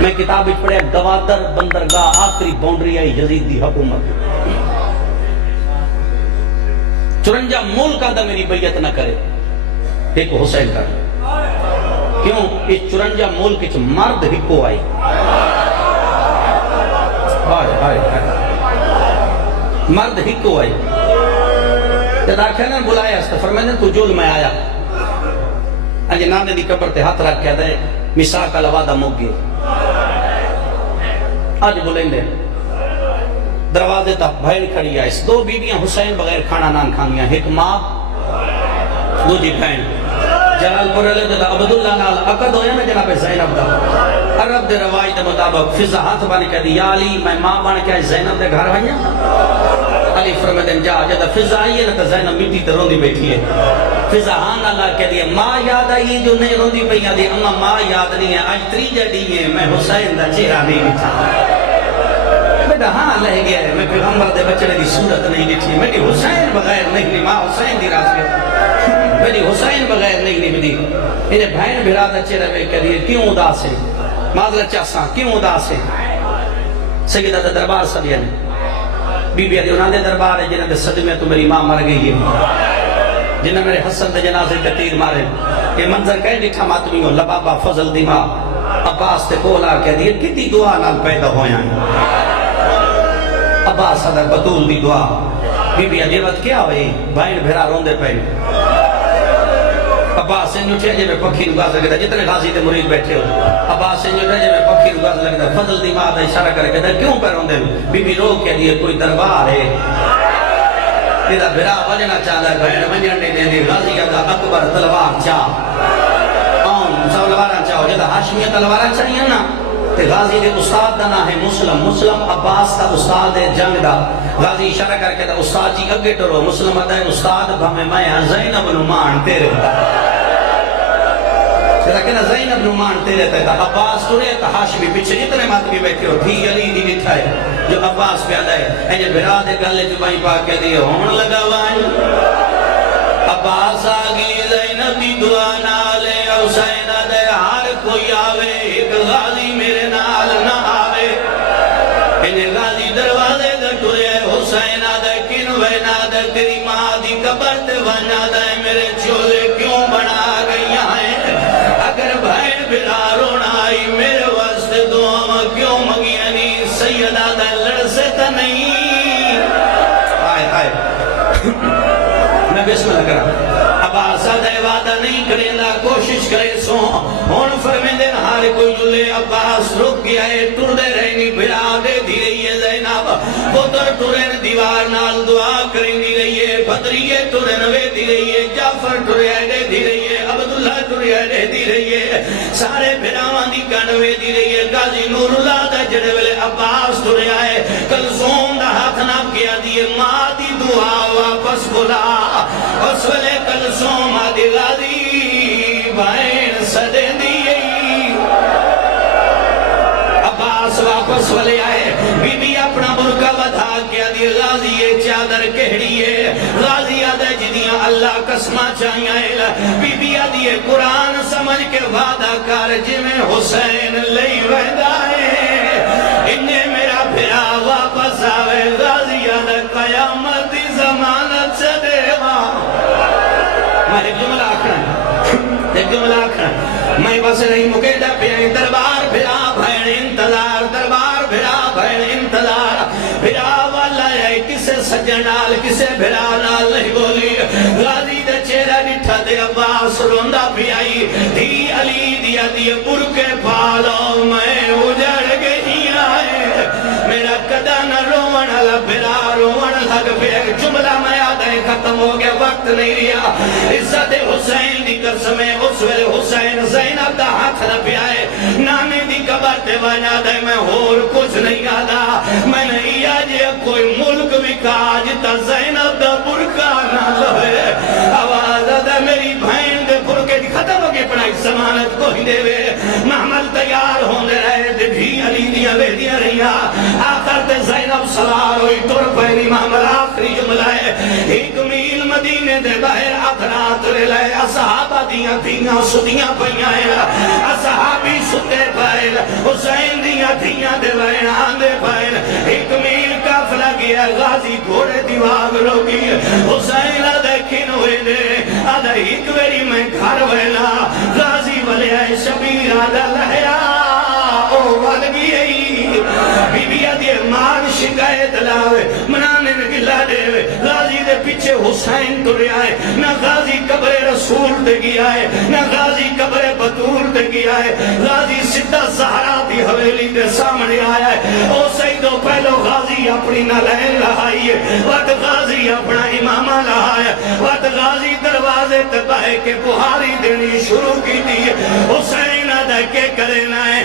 میں کتاب پڑھیا گوادر بندرگاہ آخری باؤنڈری ہے یزید دی حکومت 54 ملک آدھا میری بیعت نہ کرے ایک حسین کر کیوں اس 54 ملک اچ مرد ہکو آئی مرد ہکو آئی جب آکھا نا بلایا اس فرمائے تو جول میں آیا انجھے نانے دی قبر تے ہاتھ رکھ کے دے مساق الوادہ موگی آج بولیں دے دروازے تک بھائن کھڑی ہے اس دو بیویاں حسین بغیر کھانا نان کھانگیاں ایک ماں دو جی بھائن جلال پور علیہ دا عبداللہ نال عقد ہویا نا جناب زینب دا عرب دے روایت دے مطابق فضا ہاتھ بانی کہہ دی یا علی میں ماں بانی کہہ زینب دے گھر ہوئیا علی فرمدن جا جدہ فضا آئی ہے نا تو زینب مٹی تے روندی بیٹھی ہے فضا ہاں اللہ کہہ دی ماں یاد آئی جو نہیں روندی پہ یادی اما ماں یاد نہیں ہے آج تریجہ ڈی ہے میں حسین دا چہرہ نہیں بٹھا بیٹا ہاں لہ گیا ہے میں پیغمبر دے بچڑے دی صورت نہیں بٹھی میری حسین بغیر نہیں ماں حسین دی راز میں میری حسین بغیر نہیں نبدی انہیں بھائن بھرادہ چہرہ میں کہہ دیئے کیوں اداس ہے معذرت چاہساں کیوں اداس ہے سیدہ دا دربار سبیہ نے بی بی آدھی انہاں دے دربار ہے جنہاں دے صدمے تو میری ماں مر گئی ہے جنہاں میرے حسن دے جنازے تے تیر مارے یہ منظر کہے ڈٹھا ماتمی ہو لبابا فضل دی ماں عباس تے کولا کہہ دیئے کتی دعا نال پیدا ہویا ہے عباس حضر بطول دی دعا بی بی عجیبت کیا ہوئی بھائن بھیرا روندے پہ عباس سے نوٹے جے میں پکھی نگاز لگتا جتنے غازی تے مرید بیٹھے ہو عباس سے نوٹے جے میں پکھی نگاز لگتا فضل دی ماں دا اشارہ کر کے کیوں پہ روندے بی بی رو کے لیے کوئی دربار ہے تیرا بھیرا وجنا چاہتا ہے بھائن ونجن نے دے غازی کا اکبر تلوار چاہ آن تلوارا چاہو جدہ ہاشمیہ تلوارا چاہیے نا تے غازی دے استاد دا نا ہے مسلم عباس دا استاد ہے جنگ دا غازی اشارہ کر کے دا استاد جی اگے ٹرو مسلم دا ہے استاد بھامے میں زینب نمان تیرے دا جدا کہنا زینب نمان تیرے تا عباس ٹرے تا ہاشمی پیچھے جتنے ماتمی بیٹھے ہو تھی علی دی نٹھا ہے جو عباس پیادا ہے اینجے بھرا دے گلے جو بائیں پاک کے دیئے ہون لگا وائیں عباس آگی زینب دی دعا نالے حسین دے ہر کوئی آوے ایک غازی میرے نال نہ آوے انہیں غازی دروازے دے ٹرے حسین دے کنوے نہ دے تیری ماں دی قبر تے ونا دے میرے چولے کیوں بنا گئی ہیں اگر بھائن بلا رونا آئی میرے واسطے دعا کیوں مگیانی سیدہ دے لڑ سے تا نہیں آئے میں بسم اللہ کرا عباس دے وعدہ نہیں کریں لا کوشش کرے سو ہون فرمیندن ہار کوئی جلے عباس رک گیا ہے ٹر دے رہنی بھرا دے دی رہی ہے زینب پتر ٹرین دیوار نال دعا کریں دی رہی ہے بدریے ٹرین وے دی رہی ہے جعفر ٹرین دے دی رہی ہے عبداللہ ٹرین دے دی رہی ہے سارے بھراوان دی کنوے دی رہی ہے غازی نور اللہ دا جڑے ویلے عباس ٹرین آئے کلثوم دا ہاتھ ناب کیا دیئے ماں دی دعا واپس بلا اس ویلے کلثوم آدھی غازی بھائن سدے دیئے عباس واپس والے آئے بی بی اپنا برکہ بدھا کیا دی غازی یہ چادر کہڑی ہے غازی آدھے جدیاں اللہ قسمہ چاہیے بی بی آدھے قرآن سمجھ کے وعدہ کر جی میں حسین لئی ویدہ ہے انہیں میرا پھرا واپس آوے غازی آدھے قیامت زمانت سے دیوا میں ایک جملہ آکھنا میں بس رہی مکیدہ پہ دربار بھرا بھین انتظار دربار بھرا بھین انتظار بھرا والا ہے کسے سجن نال کسے بھرا نال نہیں بولی غازی دے چہرہ نٹھا دے عباس روندہ بھی آئی دی علی دیا دی برکے پالو میں اجڑ گئی آئے میرا قدہ نہ روان اللہ بھرا روان لگ پھر جملہ میں آدھے ختم ہو گیا وقت نہیں ریا عزت حسین دی قسم ہے اس ویلے حسین زینب دا ہاتھ نہ پیائے نانے دی قبر تے وانا دے میں اور کچھ نہیں آدھا میں نہیں آجے کوئی ملک بھی کاجتا زینب دا برکہ نہ لوے آواز آدھا میری بھائن دے برکے دی ختم ہو گئے پڑھائی سمانت کوئی دے وے محمل تیار ہوندے رہے دے بھی علی دیا وے دیا رہیا آقا چادر تے زینب سوار ہوئی تر پہلی محمد آخری جملہ ہے 1 میل مدینے دے باہر اترات رلے اصحابہ دیاں دھیاں سدیاں پہیاں اصحابی ستے پہل حسین دیاں دھیاں دے وین آندے پہل 1 میل کافلہ گیا غازی گھوڑے دیواغ روگی حسین دیکھن ہوئے دے آدھا 1 ویری میں گھر ویلا غازی والے آئے شبیر آدھا لہیا او والگی ای بی بی آدھے مان شکایت لاوے منانے نگلا دے غازی دے پیچھے حسین تو رہا ہے نہ غازی قبر رسول دے گیا ہے نہ غازی قبر بطور دے گیا ہے غازی سدھا زہرا دی حویلی دے سامنے آیا ہے او سیدو پہلو غازی اپنی نالین لہائی ہے وقت غازی اپنا امامہ لہایا وقت غازی دروازے تباہ کے بہاری دینی شروع کی دی حسین آدھے کے کرنا ہے